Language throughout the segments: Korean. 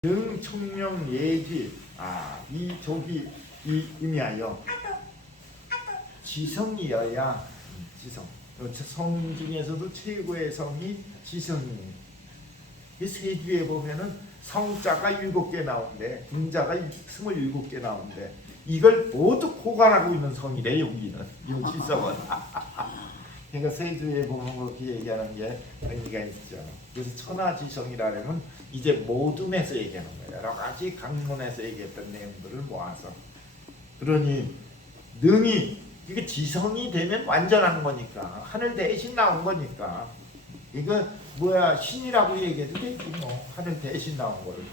등 청명 예지 아이 족이 이 의미하여 지성이어야 지성 어, 성 중에서도 최고의 성이 지성이에요. 이 세주에 보면은 성자가 일곱 개 나오는데 분자가 스물일곱 개 나오는데 이걸 모두 고관하고 있는 성이래 여기는 이 지성은. 그러니까 세주에 보면 그렇게 얘기하는 게 의미가 있죠. 그래서 천하지성이라면 이제 모둠에서 얘기하는 거예요. 여러 가지 강론에서 얘기했던 내용들을 모아서. 그러니 능이 이게 지성이 되면 완전한 거니까 하늘 대신 나온 거니까. 이거 뭐야 신이라고 얘기해도 되지 뭐. 하늘 대신 나온 거를.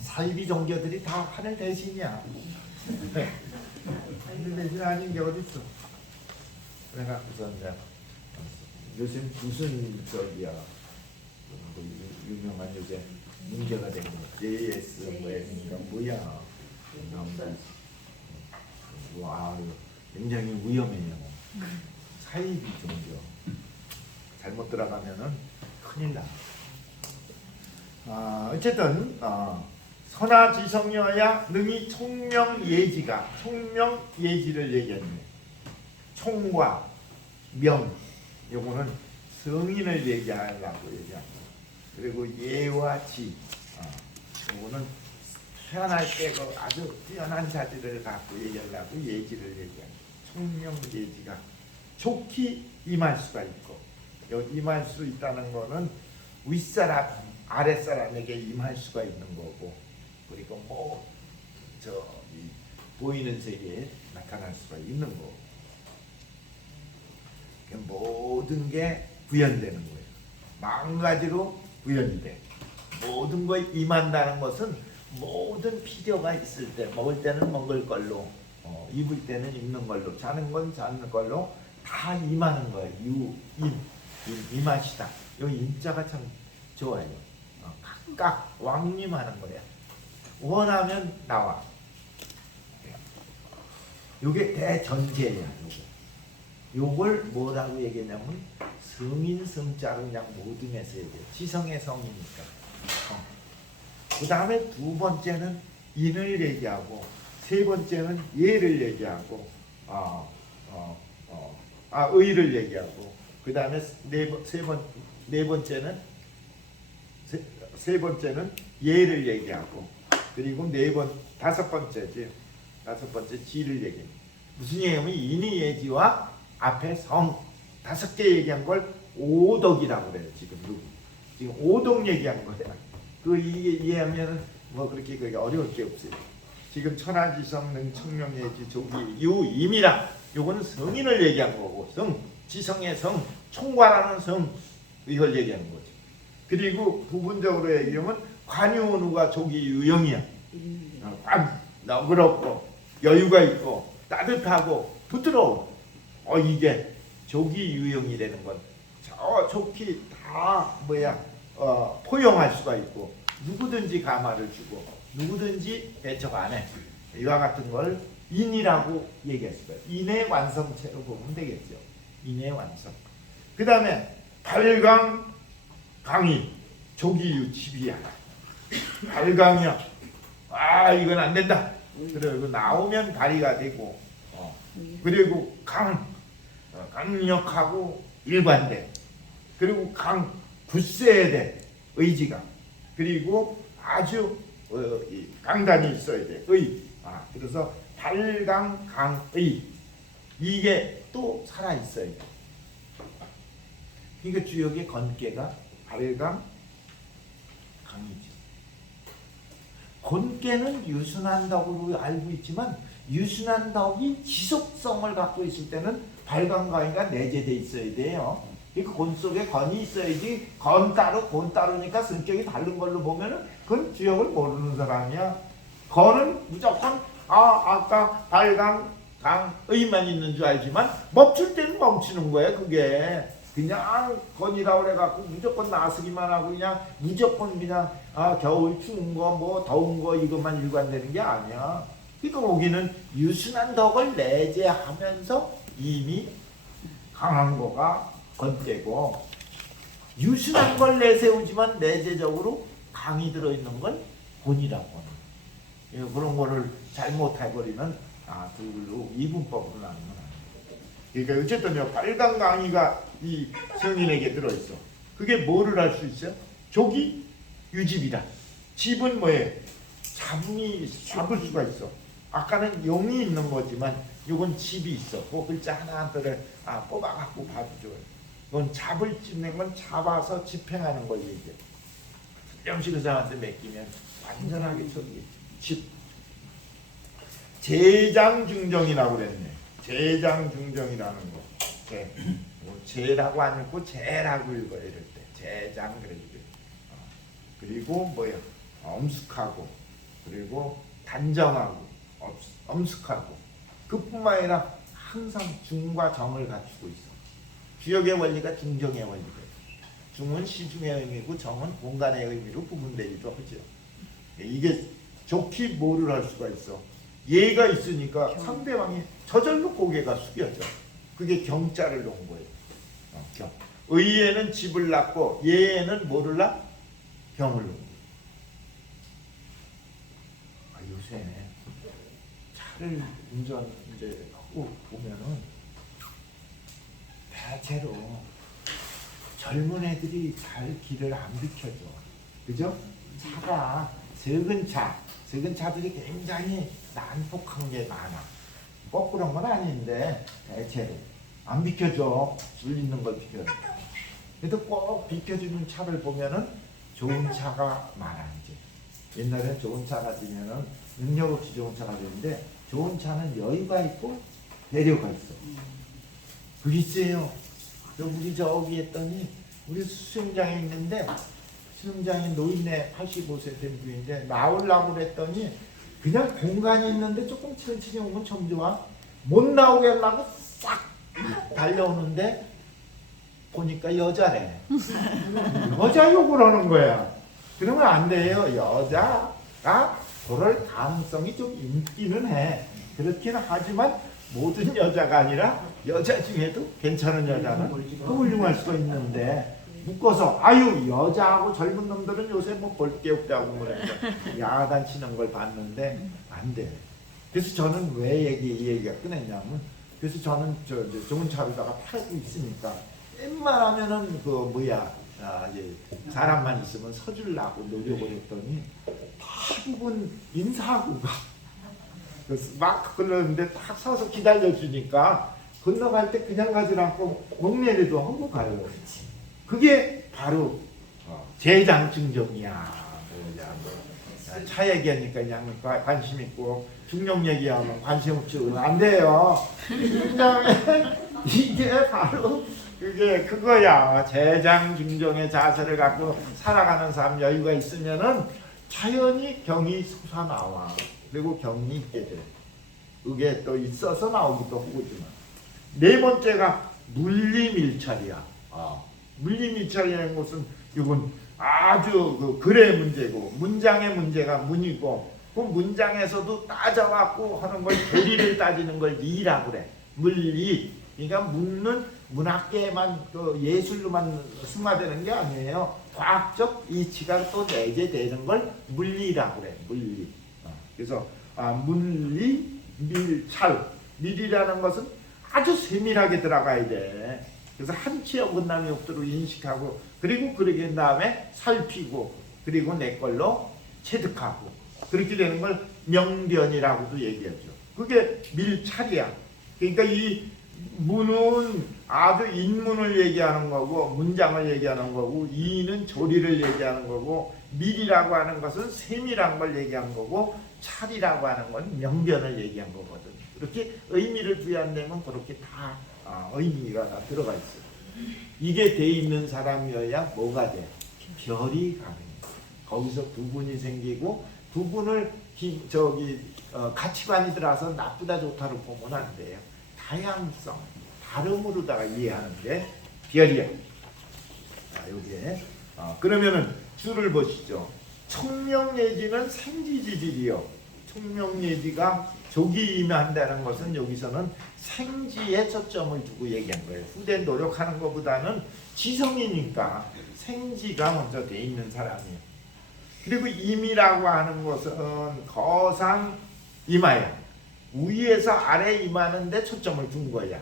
사이비 종교들이 다 하늘 대신이야. 하늘 대신 아닌 게 어딨어. 그래갖고서 이제 요즘 무슨 저기야? 그 유- 유명한 요새 문제가 된 거, JS 뭐야 뭐야? 와 굉장히 위험해요. 사이비 종교. 잘못 들어가면은 큰일 나. 아 어쨌든 어, 선하지성이어야 능히 총명예지가 총명예지를 얘기했네. 총과 명 요거는 성인을 얘기하려고 얘기합니다. 그리고 예와 지 어, 요거는 태어날 때 그 아주 뛰어난 자질을 갖고 얘기하려고 예지를 얘기합니다. 총명예지가 좋게 임할 수가 있고 여기 임할 수 있다는 거는 윗사람 아랫사람에게 임할 수가 있는 거고 그리고 뭐저 보이는 세계에 나타날 수가 있는 거고 그러니까 모든 게 구현되는 거예요. 마음가지로 구현이 돼. 모든 거에 임한다는 것은 모든 필요가 있을 때 먹을 때는 먹을 걸로 어, 입을 때는 입는 걸로 자는 건 자는 걸로 다 임하는 거예요. 유, 임, 임 임하시다. 여기 임자가 참 좋아요. 어, 각각 왕림하는 거야. 원하면 나와. 요게 대전제야. 요게. 요걸 뭐라고 얘기했냐면 성인 성자를 그냥 모둠에서 얘기해. 지성의 성이니까. 어. 그 다음에 두 번째는 인을 얘기하고 세 번째는 예를 얘기하고 어, 어, 어, 아 의를 얘기하고 그 다음에 네번세번네 번째는 세, 세 번째는 예를 얘기하고 그리고 네 번 다섯 번째지 다섯 번째 지를 얘기 무슨 얘기냐면 인의 예지와 앞에 성 다섯 개 얘기한 걸 오덕이라고 그래요 지금 누구. 지금 오덕 얘기한 거야. 그 이해하면 뭐 그렇게 그게 어려울 게 없어요. 지금 천하지 성 능 청명예지 조기 유임이라. 요거는 성인을 얘기한 거고 성 지성의 성 총괄하는 성 이걸 얘기하는 거죠. 그리고 부분적으로 얘기하면 관유누가 조기 유형이야. 어, 꽉 너그럽고 여유가 있고 따뜻하고 부드러워. 어 이게 조기 유형이라는 건저 좋기 다 뭐야 어, 포용할 수가 있고 누구든지 가마를 주고 누구든지 배척 안 해. 이와 같은 걸 인이라고 얘기할 수가 있어요. 인의 완성체로 보면 되겠죠. 인의 완성. 그 다음에 발강 강의 조기유 집이야. 발강이야. 아 이건 안 된다. 그리고 나오면 발의가 되고 어. 그리고 강 어, 강력하고 일관돼. 그리고 강 굳세야 돼 의지가. 그리고 아주 어, 이 강단이 있어야 돼 의. 아 그래서 발강 강의 이게 또 살아 있어야 돼. 그러니까 주역의 건깨가 발강 강이죠. 건깨는 유순한 덕으로 알고 있지만 유순한 덕이 지속성을 갖고 있을 때는 발광가위가 내재돼 있어야 돼요. 그건 속에 건이 있어야지 건 따로 곤 따로니까 성격이 다른 걸로 보면은 그건 주역을 모르는 사람이야. 건은 무조건 아 아까 발광 강의만 있는 줄 알지만 멈출 때는 멈추는 거야 그게 그냥 건이라고 그래갖고 무조건 나서기만 하고 그냥 무조건 그냥 아 겨울 추운 거 뭐 더운 거 이것만 일관되는 게 아니야. 그러니까 거기는 유순한 덕을 내재하면서 이미 강한 거가 건대고 유순한 걸 내세우지만 내재적으로 강이 들어있는 걸 본이라고 하는. 예, 그런 거를 잘못해버리면 아 둘로 이분법으로 나누면 안 돼요. 그러니까 어쨌든 요 빨간 강의가 이 성인에게 들어있어. 그게 뭐를 할수 있어요? 조기 유집이다. 집은 뭐예요? 잡이 잡을 수가 있어. 아까는 용이 있는 거지만 이건 집이 있어. 그 글자 하나 하나를 아 뽑아갖고 봐주죠. 이건 잡을 찝는 건 잡아서 집행하는 걸 얘기해. 영식 의사한테 맡기면 완전하게 저기 집 재장 중정이라고 그랬네. 재장 중정이라는 거. 재. 뭐 재라고 안 읽고 재라고 읽어요 이럴 때. 재장 그래 이게. 어. 그리고 뭐야? 어, 엄숙하고 그리고 단정하고 엄- 엄숙하고 그뿐만 아니라 항상 중과 정을 갖추고 있어. 주역의 원리가 중정의 원리거든. 중은 시중의 의미고 정은 공간의 의미로 구분되기도 하죠. 이게 좋게 뭐를 할 수가 있어. 예가 있으니까 상대방이 저절로 고개가 숙여져. 그게 경자를 놓은 거예요. 어, 경. 의에는 집을 낳고 예에는 뭐를 낳? 경을 놓은 거예요. 아, 요새 차를 운전 이제 하고 보면은 대체로 젊은 애들이 잘 길을 안 비켜줘. 그죠? 차가 적은 차, 적은 차들이 굉장히 난폭한 게 많아. 꼭 그런 건 아닌데 대체로 안 비켜줘. 줄 있는 걸 비켜. 그래도 꼭 비켜주는 차를 보면은 좋은 차가 많아 이제. 옛날에 좋은 차 가지면은 능력 없이 좋은 차가 되는데 좋은 차는 여유가 있고 배려가 있어. 저 우리 저기 했더니 우리 수영장에 있는데 수영장에 노인네 85세 된 분인데 나오려고 그랬더니 그냥 공간이 있는데 조금 천천히 오면 참 좋아. 못 나오게 하려고 싹 달려오는데 보니까 여자래. 여자 욕을 하는 거야. 그러면 안 돼요. 여자가 그럴 가능성이 좀 있기는 해. 그렇기는 하지만 모든 여자가 아니라 여자 중에도 괜찮은 여자는 또 훌륭할 수가 있는데 묶어서 아유 여자하고 젊은 놈들은 요새 뭐 볼 게 없다고 그러니까 야단 치는 걸 봤는데 안 돼. 그래서 저는 왜 얘기 이 얘기가 꺼냈냐면 그래서 저는 저, 저 좋은 차로다가 팔고 있으니까 웬만하면은 그 뭐야 아, 이제 사람만 있으면 서주려고 노력을 했더니 대부분 인사하고 가. 그래서 막 건너는데 딱 서서 기다려 주니까 건너갈 때 그냥 가지 않고 목내리도 하고 가요. 그게 바로 어, 재장증정이야. 뭐냐, 뭐. 아, 차 얘기하니까 그냥 과- 관심 있고 중력 얘기하면 관심 그러면 안 돼요. 중장에 이게 바로 그게 그거야. 재장증정의 자세를 갖고 살아가는 삶 여유가 있으면은 자연히 경이 솟아 나와. 그리고 경이 있게 돼. 그게 또 있어서 나오기도 하고지만. 네 번째가 물리밀찰이야. 아, 물리밀찰이라는 것은 이건 아주 그 글의 문제고 문장의 문제가 문이고 그 문장에서도 따져갖고 하는 걸 도리를 따지는 걸 리라고 그래. 물리. 그러니까 문은 문학계만 그 예술로만 승화되는 게 아니에요. 과학적 이치가 또 내재되는 걸 물리라고 그래. 물리. 어, 그래서 아, 물리 밀찰 밀이라는 것은 아주 세밀하게 들어가야 돼. 그래서 한치 어긋남이 없도록 인식하고 그리고 그러게 한 다음에 살피고 그리고 내 걸로 체득하고 그렇게 되는 걸 명변이라고도 얘기하죠. 그게 밀찰이야. 그러니까 이 문은 아주 인문을 얘기하는 거고 문장을 얘기하는 거고 이는 조리를 얘기하는 거고 밀이라고 하는 것은 세밀한 걸 얘기한 거고 찰이라고 하는 건 명변을 얘기한 거거든. 그렇게 의미를 부여한다면 그렇게 다 아, 의미가 다 들어가 있어. 이게 돼 있는 사람이어야 뭐가 돼? 별이 가능해. 거기서 두 분이 생기고 두 분을 기- 저기 어, 가치관이 들어서 나쁘다 좋다로 보면 안 돼요. 다양성, 다름으로다가 이해하는 게 별이야. 자, 여기에 어, 그러면은 줄을 보시죠. 청명 내지는 생지지질이요. 총명예지가 조기 임한다는 것은 여기서는 생지에 초점을 두고 얘기한 거예요. 후대 노력하는 것보다는 지성이니까 생지가 먼저 돼 있는 사람이에요. 그리고 임이라고 하는 것은 거상 임하여 위에서 아래 임하는데 초점을 둔 거야.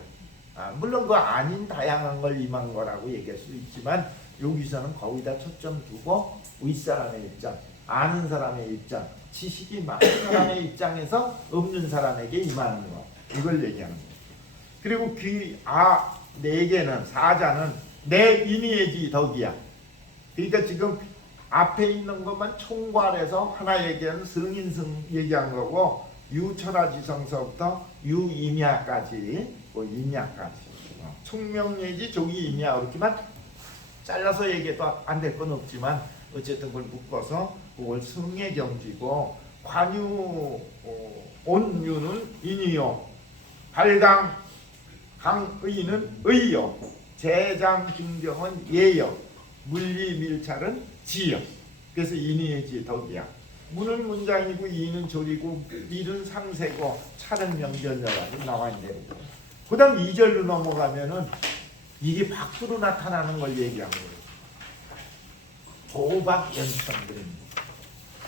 아, 물론 그 아닌 다양한 걸 임한 거라고 얘기할 수 있지만 여기서는 거기다 초점 두고 윗사람의 입장, 아는 사람의 입장, 지식이 많은 사람의 입장에서 없는 사람에게 임하는 거 이걸 얘기하는 거예요. 그리고 그아네 개는 사자는 내 인의의지 덕이야. 그러니까 지금 앞에 있는 것만 총괄해서 하나 얘기하는 승인승 얘기한 거고 유철화지성서부터 유임야까지 뭐 임야까지 어, 총명예지 조기 임야 이렇게만 잘라서 얘기해도 안 될 건 없지만 어쨌든 그걸 묶어서 그걸 승의 경지고 관유 어, 온유는 인이요 발강 강의는 의요 재장 중경은 예요 물리 밀찰은 지요 그래서 인의의 지 덕이야. 문은 문장이고 이는 조리고 밀은 상세고 차는 명절여라고 나와 있는 거 그 다음 2절로 넘어가면은 이게 밖으로 나타나는 걸 얘기한 거예요. 도박 연천 그립니다.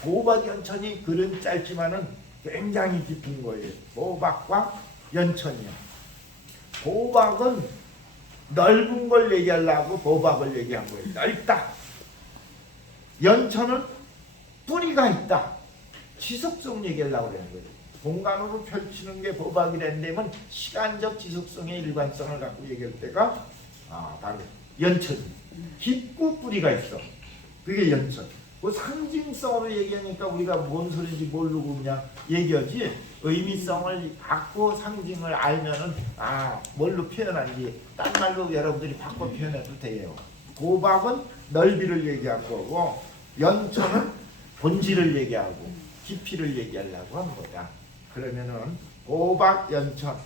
도박 연천이 글은 짧지만은 굉장히 깊은 거예요. 도박과 연천이요. 도박은 넓은 걸 얘기하려고 도박을 얘기한 거예요. 넓다. 연천은 뿌리가 있다. 지속성 얘기하려고 그러는 거예요. 공간으로 펼치는 게 도박이라는 시간적 지속성의 일관성을 갖고 얘기할 때가 아, 바로 연천. 깊고 뿌리가 있어. 그게 연천. 그 상징성으로 얘기하니까 우리가 뭔 소리인지 모르고 그냥 얘기하지 의미성을 갖고 상징을 알면은 아 뭘로 표현하는지 딴 말로 여러분들이 바꿔 표현해도 돼요. 도박은 넓이를 얘기한 거고 연천은 본질을 얘기하고 깊이를 얘기하려고 하는 거다. 그러면은 도박 연천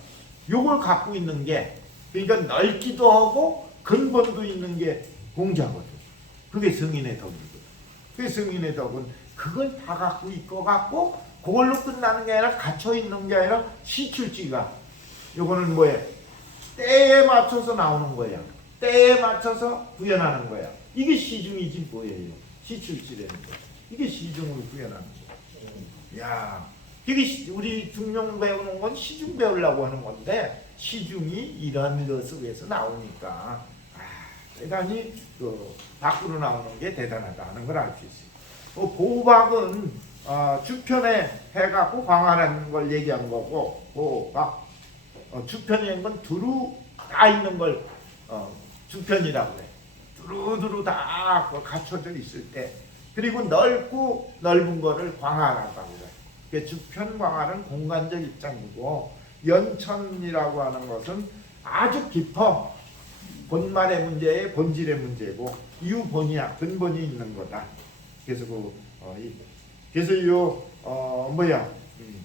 요걸 갖고 있는 게 그러니까 넓기도 하고 근본도 있는 게 공자거든. 그게 성인의 덕이거든. 그 성인의 덕은 그걸 다 갖고 있고 갖고 그걸로 끝나는 게 아니라 갇혀 있는 게 아니라 시출지가 요거는 뭐예요? 때에 맞춰서 나오는 거야. 때에 맞춰서 구현하는 거야. 이게 시중이지 뭐예요? 시출지라는 거. 이게 시중으로 구현하는 거. 야, 이게 시- 우리 중용 배우는 건 시중 배우려고 하는 건데 시중이 이런 것 속에서 나오니까 아, 대단히 그 밖으로 나오는 게 대단하다 하는 걸 알 수 있어요. 어, 보박은 어, 주편에 해갖고 광활한 걸 얘기한 거고 보박 어, 주편인 건 두루 다 있는 걸 어, 주편이라고 해. 두루두루 다 갖춰져 있을 때 그리고 넓고 넓은 거를 광활하다고 해. 그 주편 광활은 공간적 입장이고 연천이라고 하는 것은 아주 깊어 본말의 문제에 본질의 문제고 유본이야 근본이 있는 거다. 그래서 그 어, 이, 그래서 요 어 뭐야 음,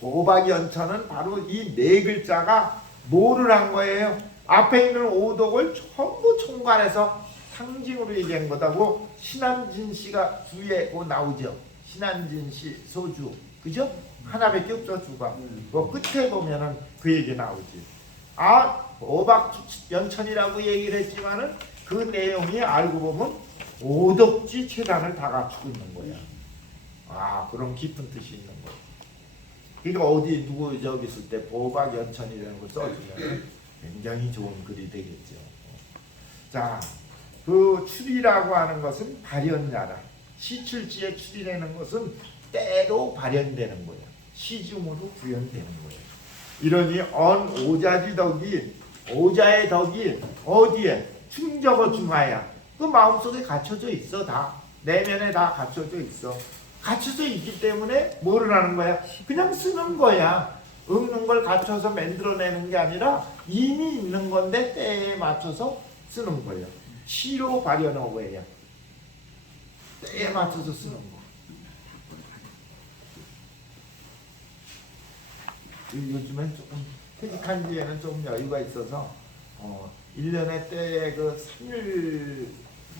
도박 연천은 바로 이 네 글자가 뭐를 한 거예요? 앞에 있는 오독을 전부 총괄해서 상징으로 얘기한 거다고 신한진 씨가 고 나오죠. 신한진 씨 소주 그죠? 하나밖에 없죠 주가. 그 끝에 보면은 그 얘기 나오지. 아 오박 연천이라고 얘기를 했지만은 그 내용이 알고 보면 오덕지 체단을 다 갖추고 있는 거야. 아 그런 깊은 뜻이 있는 거야. 그러니까 어디 누구 저기 있을 때 보박 연천이라는 걸 써주면 굉장히 좋은 글이 되겠죠. 자, 그 출이라고 하는 것은 발현야라. 시출지에 출이라는 것은 때로 발현되는 거예요. 시중으로 구현되는 거예요. 이러니 언 오자지 덕이 오자의 덕이 어디에 충적어 중하야. 그 마음속에 갖춰져 있어 다. 내면에 다 갖춰져 있어. 갖춰져 있기 때문에 뭐를 하는 거야? 그냥 쓰는 거야. 없는 걸 갖춰서 만들어내는 게 아니라 이미 있는 건데 때에 맞춰서 쓰는 거예요. 시로 발현어예요. 때에 맞춰서 쓰는 거. 요즘엔 조금 퇴직한 지에는 좀 여유가 있어서 어 1년에 때에 그 3일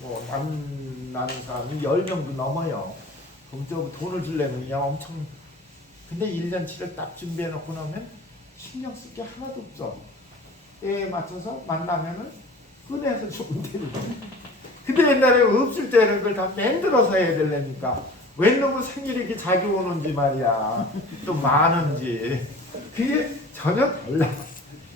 뭐 만나는 사람이 10명도 넘어요. 그럼 저 돈을 주려면 그냥 엄청 근데 1년치를 딱 준비해 놓고 나면 신경 쓸 게 하나도 없어. 때에 맞춰서 만나면은 꺼내서 주면 되는 거야. 근데 옛날에 없을 때는 그걸 다 만들어서 해야 되려니까 왜 놈의 생일이 이렇게 자주 오는지 말이야. 또 많은지. 그게 전혀 달라.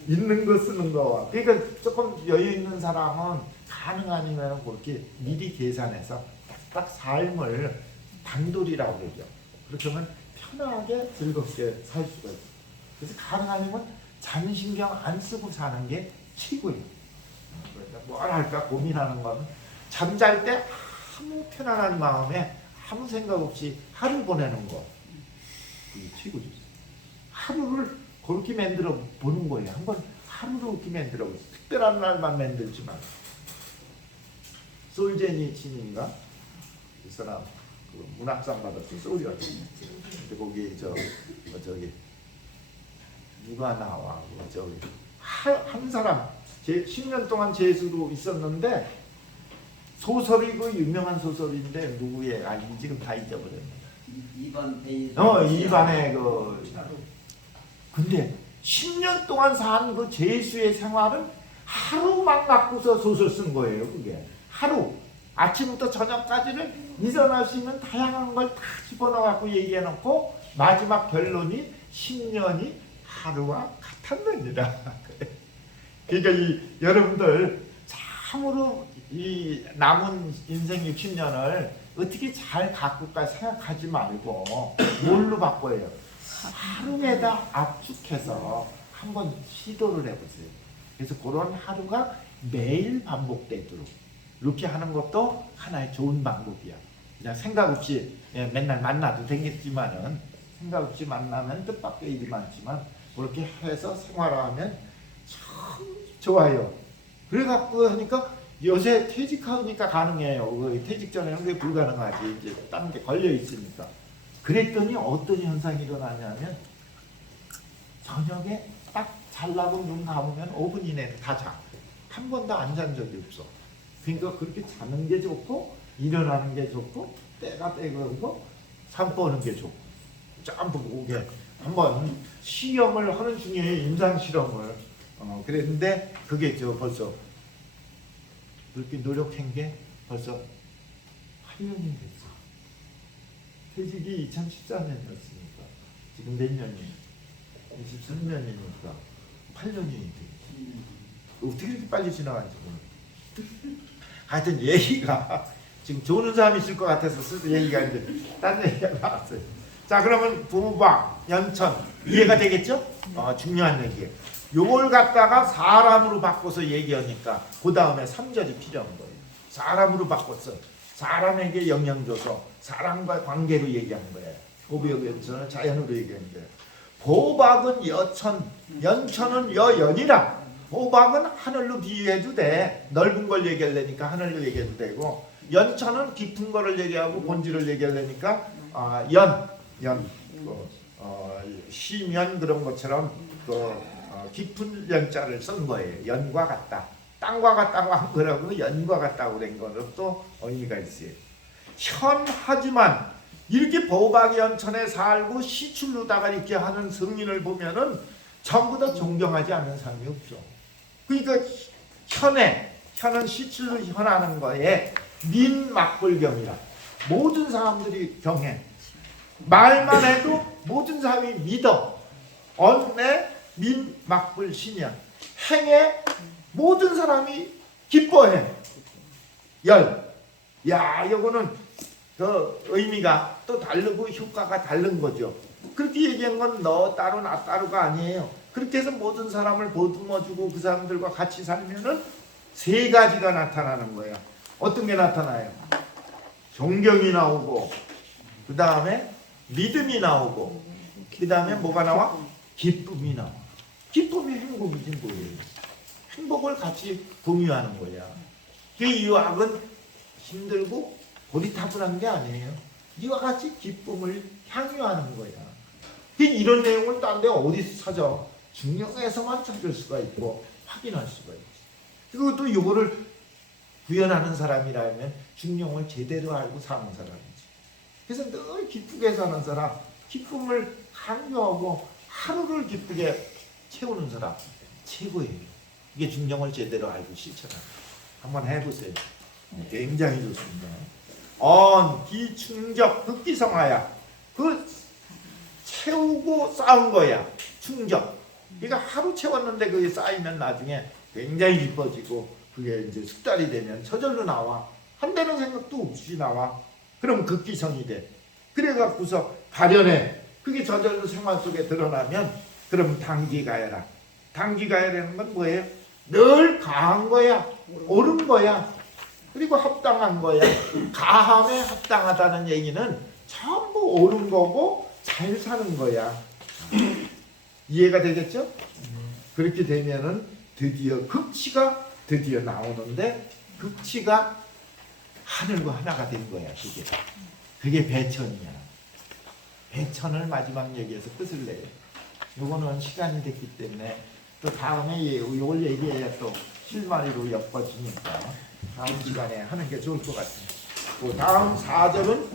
있는 거 쓰는 거와. 그러니까 조금 여유 있는 사람은 가능하면 그렇게 미리 계산해서 딱 삶을 단돌이라고 그러죠. 그렇게 하면 편하게 즐겁게 살 수가 있어요. 그래서 가능하면 잠신경 안 쓰고 사는 게 최고예요. 그러니까 뭘 할까 고민하는 거는 잠잘 때 아무 편안한 마음에 아무 생각 없이 하루 보내는 거 그게 최고죠. 하루를 그렇게 만들어 보는 거예요. 한번 하루를 그렇게 만들어 보세요. 특별한 날만 만들지 마. 솔제니친인가 이 사람 그 문학상 받았어 소리가 근데 거기 저 어, 저기 누가 나와 그 저기 한, 한 사람 제 10년 동안 제수로 있었는데 소설이 그 유명한 소설인데 누구의 아 지금 다 잊어버렸네. 이반 어 이반의 그 근데 10년 동안 산 그 제수의 생활은 하루만 갖고서 소설 쓴 거예요 그게. 하루. 아침부터 저녁까지를 일어날 수 있는 다양한 걸 다 집어넣어 갖고 얘기해 놓고 마지막 결론이 10년이 하루와 같았느니라. 그러니까 이 여러분들 참으로 이 남은 인생 60년을 어떻게 잘 가꿀까 생각하지 말고 뭘로 바꿔요? 하루에다 압축해서 한번 시도를 해보세요. 그래서 그런 하루가 매일 반복되도록 이렇게 하는 것도 하나의 좋은 방법이야. 그냥 생각 없이 예, 맨날 만나도 되겠지만은 생각 없이 만나면 뜻밖의 일이 많지만 그렇게 해서 생활하면 참 좋아요. 그래갖고 하니까 요새 퇴직하니까 가능해요. 그 퇴직 전에는 그게 불가능하지. 이제 다른 게 걸려 있으니까. 그랬더니 어떤 현상이 일어나냐면 저녁에 딱 잘라고 눈 감으면 5분 이내에 다 자. 한 번도 안 잔 적이 없어. 그러니까 그렇게 자는 게 좋고 일어나는 게 좋고 때가 때고 산 보는 게 좋고 점프 오게 한번 시험을 하는 중에 임상 실험을 어, 그랬는데 그게 저 벌써 그렇게 노력한 게 벌써 8년이 됐어. 퇴직이 2014년이었으니까 지금 몇 년이? 23년이니까 8년이 되겠지. 어떻게 이렇게 빨리 지나간지 모르 하여튼 얘기가 지금 좋은 사람이 있을 것 같아서 쓰 얘기가 이제 딴 얘기가 나왔어요. 자 그러면 부박, 연천 이해가 되겠죠? 어, 중요한 얘기예요. 요걸 갖다가 사람으로 바꿔서 얘기하니까 그 다음에 3절이 필요한 거예요. 사람으로 바꿨어. 사람에게 영향 줘서 사람과 관계로 얘기한 거예요. 고비역 연천은 자연으로 얘기한 거예요. 보박은 여천, 연천은 여연이라. 보박은 하늘로 비유해도 돼. 넓은 걸 얘기하려니까 하늘로 얘기해도 되고 연천은 깊은 거를 얘기하고 본질을 얘기하려니까 아, 연, 연, 그, 어, 시면 그런 것처럼 그 어, 깊은 연자를 쓴 거예요. 연과 같다. 땅과 같다고 한 거라고 연과 같다고 그런 거는 또 의미가 있어요. 현하지만 이렇게 보박 연천에 살고 시출로다가 이렇게 하는 성인을 보면은 전부 다 존경하지 않는 사람이 없어. 그러니까 현에 현은 시출로 현하는 거에 민 막불경이라 모든 사람들이 경해 말만 해도 모든 사람이 믿어 언내 민막불 신이야 행에 모든 사람이 기뻐해 열. 야, 이거는 그 의미가 또 다르고 효과가 다른 거죠. 그렇게 얘기한 건 너 따로 나 따로가 아니에요. 그렇게 해서 모든 사람을 보듬어주고 그 사람들과 같이 살면은 세 가지가 나타나는 거야. 어떤 게 나타나요? 존경이 나오고, 그 다음에 믿음이 나오고, 그 다음에 뭐가 나와? 기쁨이 나와. 기쁨이 행복이지 뭐예요. 행복을 같이 공유하는 거야. 그 유학은 힘들고 고리타분한 게 아니에요. 이와 같이 기쁨을 향유하는 거야. 그 이런 내용을 딴 데 어디서 찾아? 중력에서만 찾을 수가 있고 확인할 수가 있지. 그리고 또 이거를 구현하는 사람이라면 중용을 제대로 알고 사는 사람이지. 그래서 늘 기쁘게 사는 사람, 기쁨을 강요하고 하루를 기쁘게 채우는 사람 최고예요. 이게 중정을 제대로 알고 실천하는. 한번 해보세요. 굉장히 좋습니다. 언, 기, 충적, 흑기성하야. 그 채우고 쌓은 거야. 충적. 그러니까 하루 채웠는데 그게 쌓이면 나중에 굉장히 기뻐지고 그게 이제 숙달이 되면 저절로 나와. 한다는 생각도 없이 나와. 그럼 극기성이 돼. 그래갖고서 가련해. 그게 저절로 생활 속에 드러나면 그럼 단기가해라. 단기가해라는 건 뭐예요? 늘 강한 거야. 옳은 거야. 그리고 합당한 거야. 가함에 합당하다는 얘기는 전부 옳은 거고 잘 사는 거야. 이해가 되겠죠? 그렇게 되면은 드디어 극치가 드디어 나오는데 극치가 하늘과 하나가 된 거야. 그게 그게 배천이야. 배천을 마지막 얘기해서 끝을 내요. 요거는 시간이 됐기 때문에 또 다음에 예, 요걸 얘기해야 또 실마리로 엮어지니까 다음 시간에 하는 게 좋을 것 같아요. 그 다음 4절은